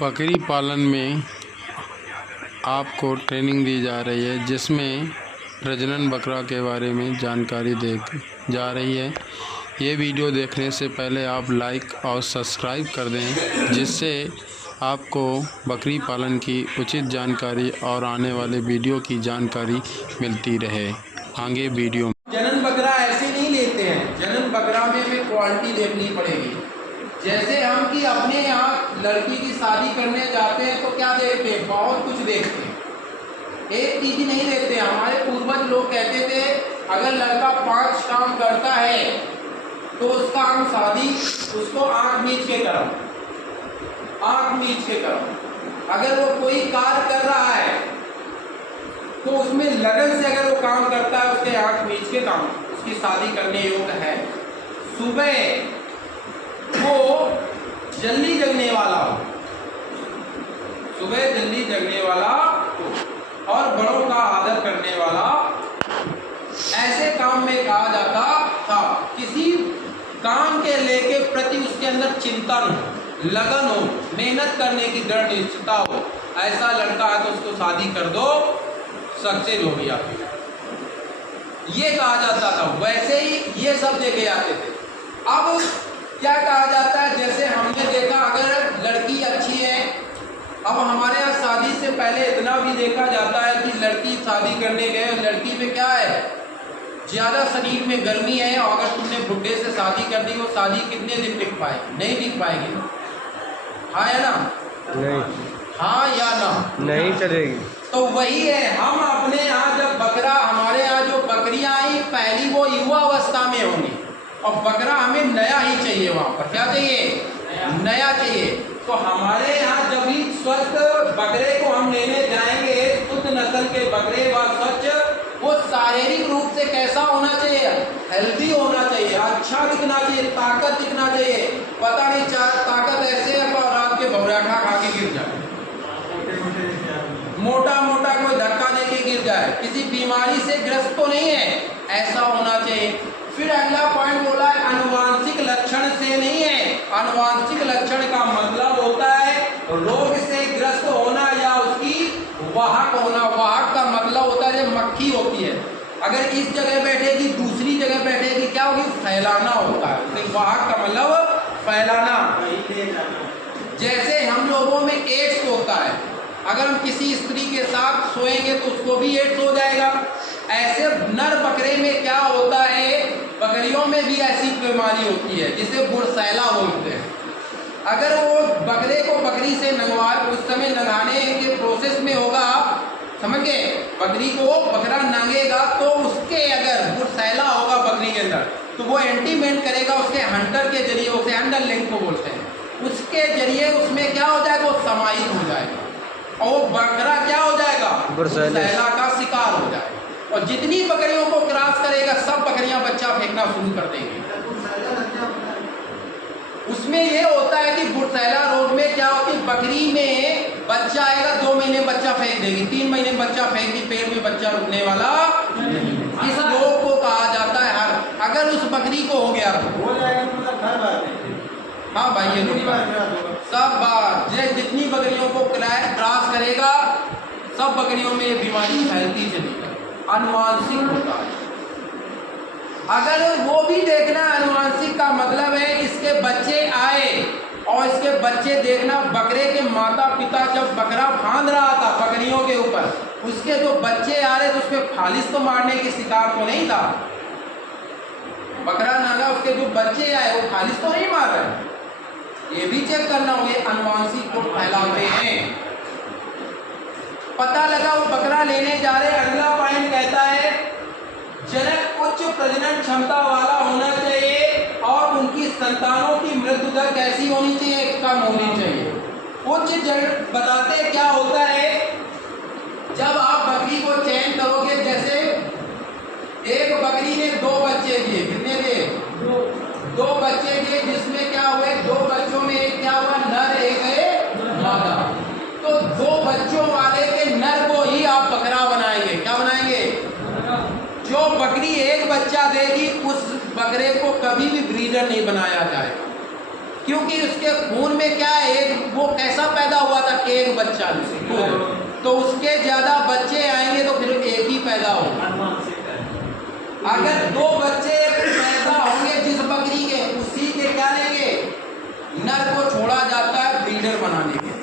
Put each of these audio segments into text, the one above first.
बकरी पालन में आपको ट्रेनिंग दी जा रही है, जिसमें प्रजनन बकरा के बारे में जानकारी दी जा रही है। ये वीडियो देखने से पहले आप लाइक और सब्सक्राइब कर दें, जिससे आपको बकरी पालन की उचित जानकारी और आने वाले वीडियो की जानकारी मिलती रहे। आगे वीडियो में जनन बकरा ऐसे नहीं लेते हैं। जनन बकरा में हमें क्वालिटी देखनी पड़ेगी। जैसे हम कि अपने यहाँ लड़की की शादी करने जाते हैं तो क्या देखते हैं, बहुत कुछ देखते हैं। एक चीज नहीं देखते। हमारे पूर्वज लोग कहते थे अगर लड़का 5 काम करता है तो उसका हम शादी उसको आंख मीच के करो, आंख मीच के करो। अगर वो कोई कार्य कर रहा है तो उसमें लगन से अगर वो काम करता है, उसके आंख मीच के काम, उसकी शादी करने योग्य है। सुबह वो जल्दी जगने वाला हो, सुबह जल्दी जगने वाला हो और बड़ों का आदर करने वाला, ऐसे काम में कहा जाता था। किसी काम के लेके प्रति उसके अंदर चिंतन हो, लगन हो, मेहनत करने की दृढ़ निश्चयता हो, ऐसा लड़का है तो उसको शादी कर दो, सक्सेस हो गया, ये कहा जाता था। वैसे ही ये सब देखे जाते थे। अब क्या कहा जाता है, जैसे हमने देखा अगर लड़की अच्छी है, अब हमारे यहाँ शादी से पहले इतना भी देखा जाता है कि लड़की शादी करने गए, लड़की में क्या है, ज्यादा शरीर में गर्मी है, और अगर तुमने बुढ़े से शादी कर दी, वो शादी कितने दिन टिक पाएगी? नहीं टिक पाएगी। हाँ या ना? नहीं। हाँ या ना? नहीं चलेगी। तो वही है, हम अपने यहाँ जब बकरा, हमारे यहाँ जो बकरियां आई पहली वो युवा अवस्था में होंगी, और बकरा हमें नया ही चाहिए। वहाँ पर क्या चाहिए? नया चाहिए। तो हमारे यहाँ जब भी स्वस्थ बकरे को हम लेने जाएंगे, शुद्ध नस्ल के बकरे व स्वच्छ, वो शारीरिक रूप से कैसा होना चाहिए? हेल्दी होना चाहिए, अच्छा दिखना चाहिए, ताकत दिखना चाहिए। पता नहीं ताकत ऐसे है और रात के भवराठा खा के गिर जाए, मोटा मोटा कोई धक्का देके गिर जाए, किसी बीमारी से ग्रस्त तो नहीं है, ऐसा होना चाहिए। फिर अगला पॉइंट बोला है आनुवांशिक लक्षण से नहीं है। आनुवांशिक लक्षण का मतलब होता है रोग से ग्रस्त होना या उसकी वाहक होना। वाहक का मतलब होता है जब मक्खी होती है, अगर इस जगह बैठेगी दूसरी जगह बैठेगी, क्या होगी? फैलाना होता है। तो वाहक का मतलब फैलाना। जैसे हम लोगों में एड्स होता है, अगर हम किसी स्त्री के साथ सोएंगे तो उसको भी एड्स हो जाएगा। ऐसे नर बकरे में क्या होता है, बकरियों में भी ऐसी बीमारी होती है जिसे बुरसैला बोलते हैं। अगर वो बकरे को बकरी से नंगवा, उस समय नंगाने के प्रोसेस में होगा, समझ गए, बकरी को बकरा नंगेगा तो उसके अगर बुरसैला होगा बकरी के अंदर, तो वो एंटीमेंट करेगा उसके हंटर के जरिए, उसे हंटर लिंक को बोलते हैं, उसके जरिए उसमें क्या हो जाएगा? वो समाहित हो जाएगा और बकरा क्या हो जाएगा? बुरसैला का शिकार हो जाएगा। और जितनी बकरियों को क्रॉस करेगा सब बकरियां बच्चा फेंकना शुरू कर देंगी। उसमें ये होता है कि बुरसैला रोग में क्या होती है, बकरी में बच्चा आएगा, 2 महीने बच्चा फेंक देगी, 3 महीने बच्चा फेंक दी, पेट में बच्चा रुकने वाला। इस रोग को कहा जाता है हर। अगर उस बकरी को हो गया हाँ भाई, ये सब बात जितनी बकरियों को क्रॉस करेगा सब बकरियों में ये बीमारी फैलती चली। अनुवांशिक होता है। अगर वो भी देखना, अनुवांशिक का मतलब है इसके बच्चे आए और इसके बच्चे देखना, बकरे के माता पिता जब बकरा फांद रहा था बकरियों के ऊपर, उसके जो बच्चे आ रहे थे उसमें फालिस तो मारने की शिकार तो नहीं था, बकरा नागा, उसके जो बच्चे आए वो फालिस तो नहीं मार रहे। ये भी चेक करना होगा, अनुवांशिक को फैलाते हैं। पता लगा वो बकरा लेने जा रहे। अगला पॉइंट कहता है जनक उच्च प्रजनन क्षमता वाला होना चाहिए और उनकी संतानों की मृत्यु दर कैसी होनी चाहिए? कम होनी चाहिए। उच्च बताते क्या होता है, जब आप बकरी को चयन करोगे, जैसे एक बकरी ने 2 बच्चे दिए, कितने दिए? 2 बच्चे दिए, जिसमें क्या हुए, 2 बच्चों में एक क्या हुआ? नर, एक है मादा। तो 2 बच्चों वाले के नर को ही आप बकरा बनाएंगे। क्या बनाएंगे? जो बकरी एक बच्चा देगी उस बकरे को कभी भी ब्रीडर नहीं बनाया जाएगा। क्योंकि उसके खून में क्या है, एक वो कैसा पैदा हुआ था, एक बच्चा तो उसके ज्यादा बच्चे आएंगे तो फिर एक ही पैदा होगा। अगर 2 बच्चे पैदा होंगे जिस बकरी के, उसी के क्या लेंगे, नर को छोड़ा जाता है ब्रीडर बनाने के।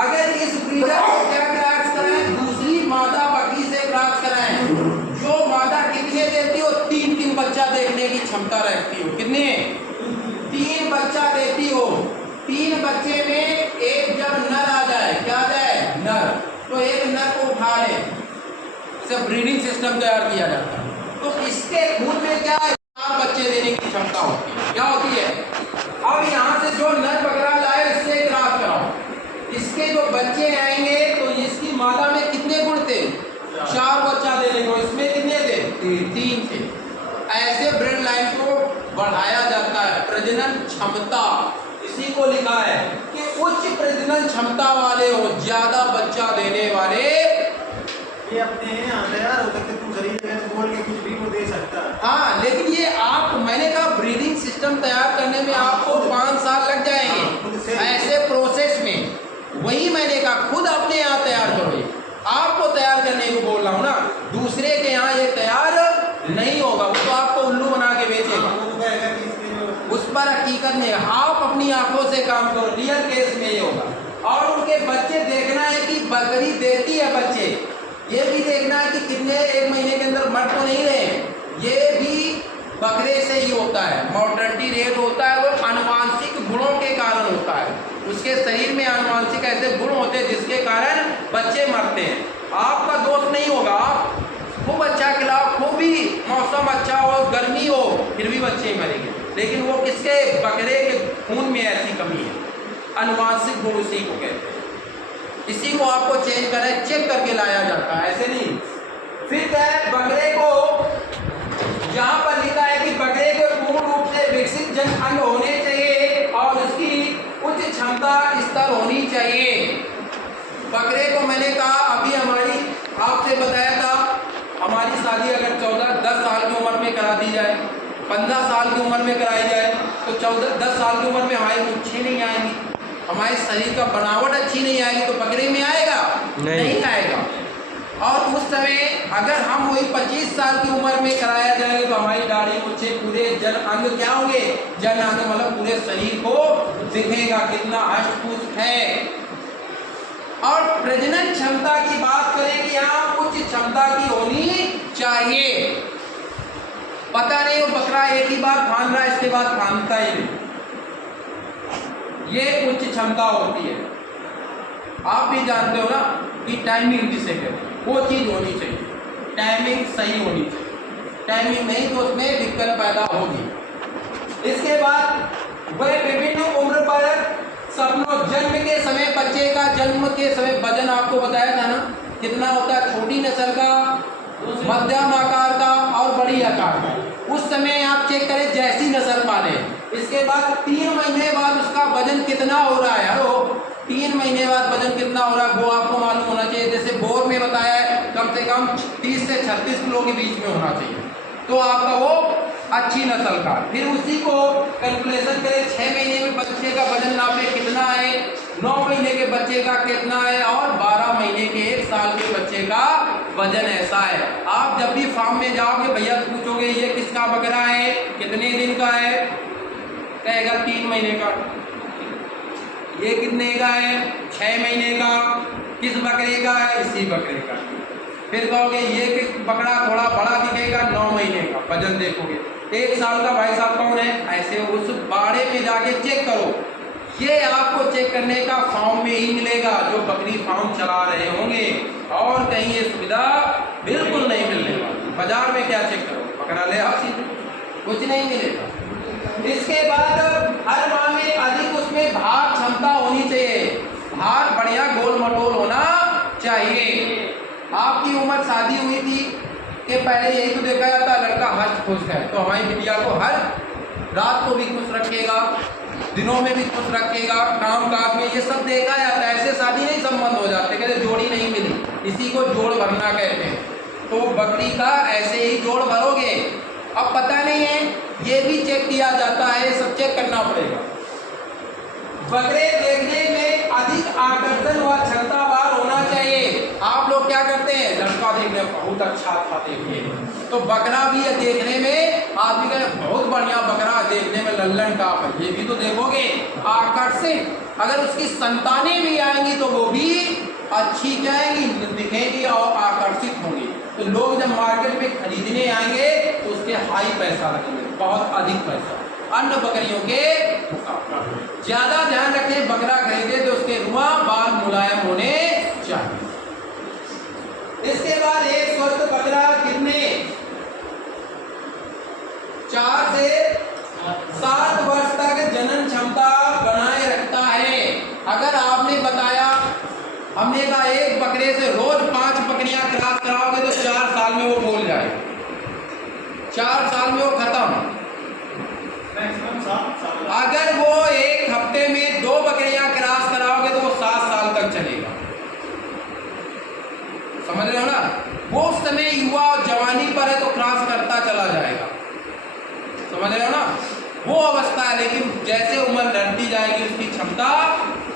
अगर इस ब्रीडर को क्या क्रॉस कराएं, दूसरी मादा बकरी से क्रॉस कराएं, जो मादा कितने देती हो, 3 बच्चा देखने की क्षमता रखती हो, कितने, 3 बच्चा देती हो। 3 बच्चे में एक जब नर आ जाए, क्या आ जाए, नर, तो एक नर को उठा ले, इसे ब्रीडिंग सिस्टम तैयार किया जाता है। तो इसके खून में क्या है, 4 बच्चे देने की क्षमता होती है। क्या होती है, अब यहाँ से जो नर बकरा लाए इससे क्रॉस कराओ, इसके जो बच्चे आएंगे तो इसकी मादा में कितने गुण थे, 4 बच्चा देने को, इसमें कितने थे, 3 थे। ऐसे ब्रेड लाइन को बढ़ाया जाता है। प्रजनन क्षमता, इसी को लिखा है कि उच्च प्रजनन क्षमता वाले हो, ज्यादा बच्चा देने वाले। ये अपने यहाँ तैयार हो सकते, तू गरीब है तो बोल के कुछ भी वो दे सकता है। हाँ, लेकिन ये आप, मैंने कहा ब्रीडिंग सिस्टम तैयार करने में आपको 5 साल लग जाएंगे ऐसे प्रोसेस में। वही मैंने कहा खुद अपने यहाँ तैयार करो, आपको तैयार करने को बोल रहा हूँ ना, दूसरे के यहाँ ये तैयार नहीं होगा, वो तो आपको उल्लू बना के बेचेगा, उस पर हकीकत नहीं। आप अपनी आंखों से काम करो, रियल केस में ये होगा। और उनके बच्चे देखना है कि बकरी देती है बच्चे, ये भी देखना है कि कितने 1 महीने के अंदर मर तो नहीं रहे, ये भी बकरे से ही होता है। मॉर्टेलिटी रेट होता है वो आनुवांशिक गुणों के कारण होता है, उसके शरीर में आनुवांशिक ऐसे गुण होते हैं जिसके कारण बच्चे मरते हैं। आपका दोष नहीं होगा, आप खूब अच्छा खिलाओ, खूब भी मौसम अच्छा हो, गर्मी हो, फिर भी बच्चे मरेंगे, लेकिन वो किसके, बकरे के खून में ऐसी कमी है, आनुवांशिक गुण उसी को कहते हैं। इसी को आपको चेंज करें, चेक करके लाया जाता है, ऐसे नहीं। फिर क्या है, बकरे को यहाँ पर लिखा है कि बकरे के पूर्ण रूप से विकसित जन अंग होने चाहिए और उसकी उच्च क्षमता स्तर होनी चाहिए। बकरे को मैंने कहा, अभी हमारी आपसे बताया था, हमारी शादी अगर 10 साल की उम्र में करा दी जाए, 15 साल की उम्र में कराई जाए, तो 10 साल की उम्र में हमारी मूछें नहीं आएंगी, हमारे शरीर का बनावट अच्छी नहीं आएगी, तो बकरे में आएगा नहीं आएगा। और उस समय अगर हम वही 25 साल की उम्र में कराया जाएगा तो हमारी दाढ़ी मूछे पूरे जन अंग क्या होंगे, जन अंग मतलब पूरे शरीर को दिखेगा कितना हष्ट पुष्ट है। और प्रजनन क्षमता की बात करें कि यहाँ उच्च क्षमता की होनी चाहिए। पता नहीं वो बकरा एक ही बार फान रहा है, इसके बाद फानता ही नहीं, ये उच्च क्षमता होती है। आप भी जानते हो ना कि टाइमिंग किसे कहते हैं, वो चीज होनी चाहिए, टाइमिंग सही होनी चाहिए, टाइमिंग नहीं तो उसमें दिक्कत पैदा होगी। इसके बाद वह विभिन्न उम्र पर सपनों, जन्म के समय, बच्चे का जन्म के समय वजन आपको बताया था ना कितना होता है, छोटी नस्ल का, मध्यम आकार का और बड़ी आकार का। उस समय आप चेक करें जैसी नस्ल पाले, इसके बाद 3 महीने बाद उसका वजन कितना हो रहा है, 3 महीने बाद वजन कितना हो रहा है वो आपको मालूम होना चाहिए। जैसे बोर में बताया है कम से कम 30 से 36 किलो के बीच में होना चाहिए, तो आपका वो अच्छी नस्ल का। फिर उसी को कैलकुलेशन करें, 6 महीने में बच्चे का वजन नापे कितना है, 9 महीने के बच्चे का कितना है और 12 महीने के 1 साल के बच्चे का वजन ऐसा है। आप जब भी फार्म में जाओगे भैया पूछोगे ये किसका बकरा है, कितने दिन का है, कहेगा 3 महीने का। ये कितने का है, 6 महीने का। किस बकरे का है, इसी बकरे का। फिर कहोगे ये बकरा थोड़ा बड़ा दिखेगा, 9 महीने का, वजन देखोगे 1 साल का भाई साहब कौन है, ऐसे उस बाड़े में जाके चेक करो। ये आपको चेक करने का फॉर्म में ही मिलेगा जो बकरी फार्म चला रहे होंगे, और कहीं ये सुविधा बिल्कुल नहीं मिलने वाली। बाजार में क्या चेक करो, बकरा ले आओ सीधे, कुछ नहीं मिलेगा। इसके बाद हर माह में अधिक उसमें भार क्षमता होनी चाहिए, भार बढ़िया गोल मटोल होना चाहिए। आपकी उम्र शादी हुई थी कि पहले यही तो देखा जाता लड़का हष्ट खुश है, तो हमारी बिटिया को हर रात को भी खुश रखेगा, दिनों में भी खुश रखेगा, काम काज में, ये सब देखा जाता है। ऐसे शादी नहीं संबंध हो जाते, कहते जोड़ी नहीं मिली, इसी को जोड़ भरना कहते हैं। तो बकरी का ऐसे ही जोड़ भरोगे। अब पता नहीं है, ये भी चेक किया जाता है, सब चेक करना पड़ेगा। बकरे देखने में अधिक आकर्षण व क्षमतावान होना चाहिए। आप लोग क्या करते हैं, लड़का देखने में बहुत अच्छा था देखने में, तो बकरा भी देखने में आदमी का बहुत बढ़िया बकरा देखने में लल्लन टाप है, ये भी तो देखोगे आकर्षित। अगर उसकी संतानें भी आएंगी तो वो भी अच्छी जाएंगी, दिखेंगी और आकर्षित होंगी। तो लोग जब मार्केट में खरीदने आएंगे तो उसके हाई पैसा लगेंगे, बहुत अधिक पैसा अन्य बकरियों के मुकाबले। ज्यादा ध्यान रखें, बकरा खरीदे तो उसके रुआ बाल मुलायम होने चाहिए। इसके बाद एक स्वस्थ बकरा कितने 4 से 7 वर्ष तक जनन क्षमता बनाए रखता है। अगर आपने बताया, हमने कहा एक बकरे से रोज 5 बकरियां क्रॉस कराओगे तो 4 साल में वो बोल जाए, 4 साल में वो खत्म। अगर वो एक हफ्ते में 2 बकरियां क्रॉस कराओगे तो वो 7 साल तक चलेगा। समझ रहे हो ना, वो उस समय युवा और जवानी पर है तो क्रॉस करता चला जाएगा। समझ रहे हो ना, वो अवस्था है। लेकिन जैसे उम्र बढ़ती जाएगी उसकी क्षमता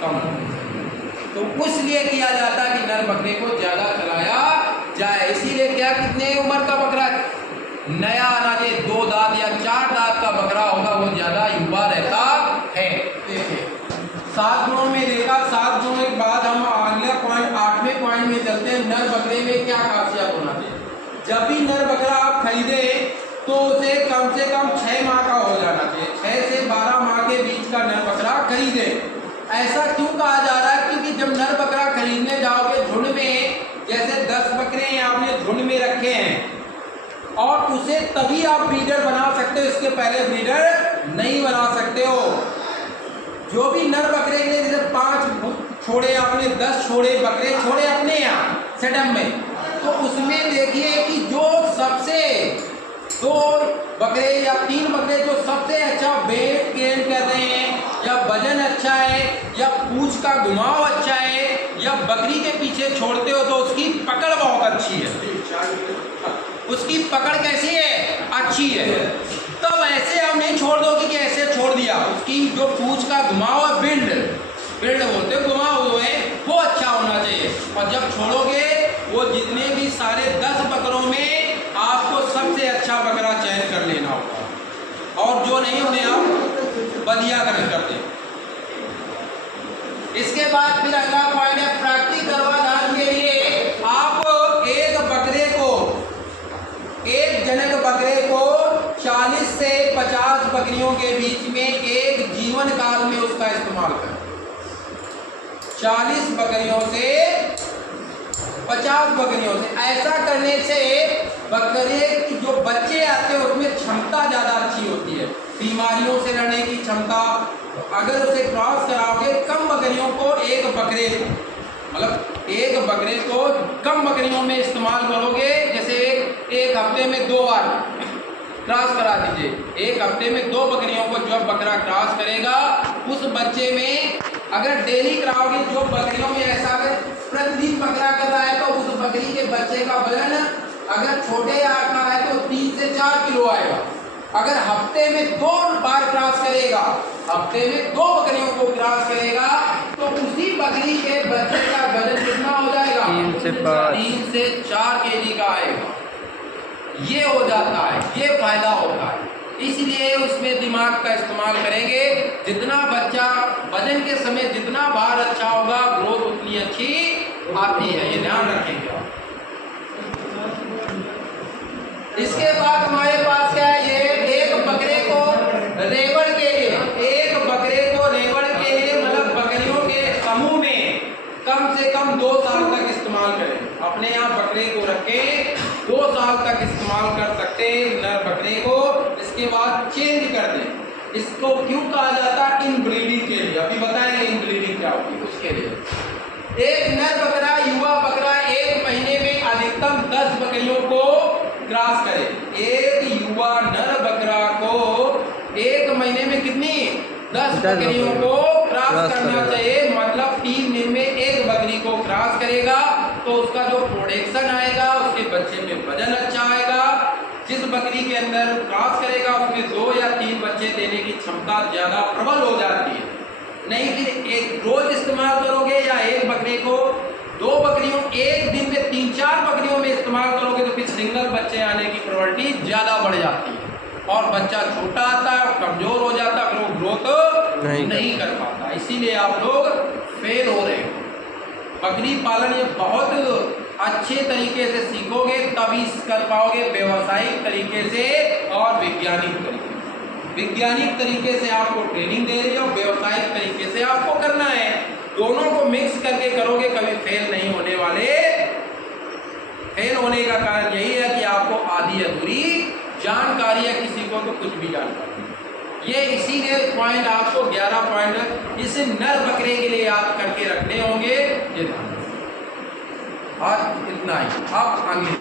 कम होगी, तो इसलिए किया जाता है कि नर बकरे को ज्यादा चलाया जाए। इसीलिए क्या, कितने उम्र का बकरा नया अनाज 2 दांत या 4 दांत का बकरा होगा वो ज्यादा युवा रहता है। देखिए 7 गुणों में देखा, 7 गुणों के बाद हम अगले पॉइंट 8वें पॉइंट में चलते हैं। नर बकरे में क्या खासियत होना चाहिए। जब भी नर बकरा आप खरीदे तो उसे कम से कम 6 माह का हो जाना चाहिए। 6 से 12 माह के बीच का नर बकरा खरीदे। ऐसा क्यों कहा जा रहा है, क्योंकि जब नर बकरा खरीदने जाओगे झुंड में, जैसे 10 बकरे आपने झुंड में रखे हैं और उसे तभी आप ब्रीडर बना सकते हो, इसके पहले ब्रीडर नहीं बना सकते हो। जो भी नर बकरे के लिए जैसे 5 छोड़े आपने, 10 छोड़े बकरे छोड़े अपने यहाँ सेटअप में, तो उसमें देखिए कि जो सबसे 2 बकरे या 3 बकरे जो सबसे अच्छा वेट गेन कहते हैं, या वजन अच्छा है, या पूंछ का घुमाव अच्छा है, या बकरी के पीछे छोड़ते हो तो उसकी पकड़ बहुत अच्छी है। उसकी पकड़ कैसी है, अच्छी है। तब ऐसे आप नहीं छोड़ दोगे कि ऐसे छोड़ दिया। उसकी जो पूंछ का घुमाव है, बिल्ड बोलते हैं, घुमाव जो है वो अच्छा होना चाहिए। और जब छोड़ोगे वो जितने भी सारे 10 बकरों में आपको सबसे अच्छा बकरा चयन कर लेना होगा, और जो नहीं उन्हें आप बदिया कर दें। इसके बाद फिर अगला पॉइंट है प्राकृतिक गर्भाधान के लिए आप एक जनक बकरे को 40 से 50 बकरियों के बीच में एक जीवन काल में उसका इस्तेमाल करें। 40 बकरियों से 50 बकरियों से ऐसा करने से बकरे की जो बच्चे आते हैं उसमें क्षमता ज़्यादा अच्छी होती है, बीमारियों से लड़ने की क्षमता। अगर उसे क्रॉस कराओगे कम बकरियों को, एक बकरे को कम बकरियों में इस्तेमाल करोगे, जैसे एक हफ्ते में 2 बार क्रॉस करा दीजिए। एक हफ्ते में 2 बकरियों को जब बकरा क्रॉस करेगा उस बच्चे में, अगर डेली कराओगे जो बकरियों में ऐसा अगर प्रतिदिन बकरा कर रहा है तो उस बकरी के बच्चे का वजन अगर छोटे आका है तो 3 से 4 किलो आएगा। अगर हफ्ते में 2 बार क्रॉस करेगा, हफ्ते में 2 बकरियों को क्रॉस करेगा तो उसी बकरी के बच्चे का वजन कितना हो जाएगा, 3 से 4 केजी का आएगा। ये हो जाता है, ये फायदा होता है। इसलिए उसमें दिमाग का इस्तेमाल करेंगे। जितना बच्चा वजन के समय जितना भार अच्छा होगा ग्रोथ उतनी अच्छी आती है, ये ध्यान रखेंगे आप। इसके बाद हमारे पास क्या है, ये एक बकरे को रेवड़ के लिए, एक बकरे को रेवड़ के लिए मतलब बकरियों के समूह में कम से कम 2 साल तक इस्तेमाल करें। अपने यहाँ बकरे को रखें, 2 साल तक इस्तेमाल कर सकते हैं नर बकरे को। इसके बाद चेंज कर दें। इसको क्यों कहा जाता है, इन ब्रीडिंग के लिए। अभी बताएंगे इन ब्रीडिंग क्या होती है उसके लिए। एक नर बकरा, युवा बकरा 1 महीने में अधिकतम 10 बकरियों को क्रॉस करे। एक युवा नर बकरा को 1 महीने में कितनी 10 बकरियों को क्रॉस करना चाहिए। मतलब 3 दिन में 1 बकरी को क्रॉस करेगा तो उसका जो प्रोडक्शन आएगा, उसके बच्चे में वजन अच्छा आएगा। जिस बकरी के अंदर क्रॉस करेगा उसमें 2 या 3 बच्चे देने की क्षमता ज्यादा प्रबल हो जाती है। नहीं फिर एक रोज इस्तेमाल करोगे या एक बकरे को 2 बकरियों एक दिन में 3-4 बकरियों में इस्तेमाल करोगे तो फिर सिंगल बच्चे आने की प्रोबेबिलिटी ज़्यादा बढ़ जाती है और बच्चा छोटा आता है और कमज़ोर हो जाता है, फिर वो ग्रोथ नहीं कर पाता। इसीलिए आप लोग फेल हो रहे हो। बकरी पालन ये बहुत अच्छे तरीके से सीखोगे तभी कर पाओगे, व्यवसायिक तरीके से और वैज्ञानिक तरीके से। वैज्ञानिक तरीके से आपको ट्रेनिंग दे रही है और व्यवसायिक तरीके से आपको करना है। दोनों को मिक्स करके करोगे कभी फेल नहीं होने वाले। फेल होने का कारण यही है कि आपको आधी अधूरी जानकारी है, किसी को तो कुछ भी जानकारी। ये इसीलिए पॉइंट आपको 11 पॉइंट इस नर बकरे के लिए याद करके रखने होंगे। ये आज इतना ही, अब आगे